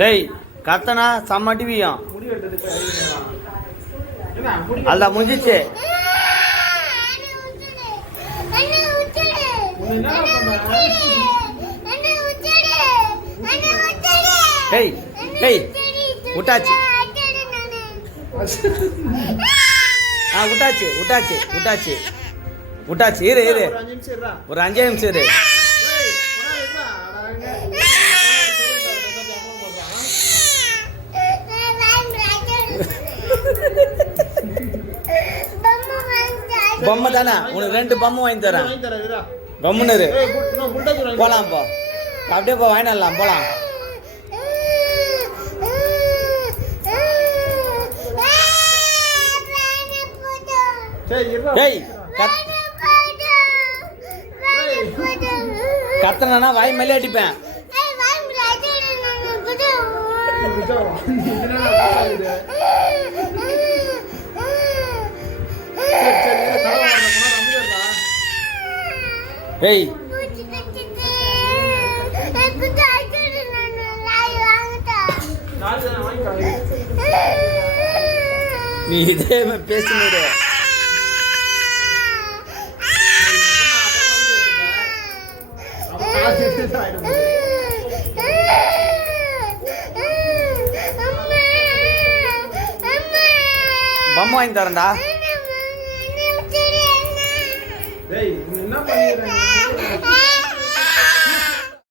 டேய் கத்தனா செம்ம டிவியும் அதான் முடிஞ்சிச்சு. டேய் டேய் விட்டாச்சு. விட்டாச்சு விட்டாச்சு விட்டாச்சு விட்டாச்சு. இரு இரு ஒரு 5 நிமிஷம் இரு. பொம்மை தானே உனக்கு 2 பொம்மை வாங்கி தரேன். கம்முன்னு இரு. போலாம் போ அப்படியே போ வாங்கி வரலாம் போலாம். கத்தனா வாய் மேலே அடிப்பேன். ஏய் நீ இதே பேசுனீரு. பொம்மை வாங்கி தரேன்டா. என்ன பண்ணிடுறேன்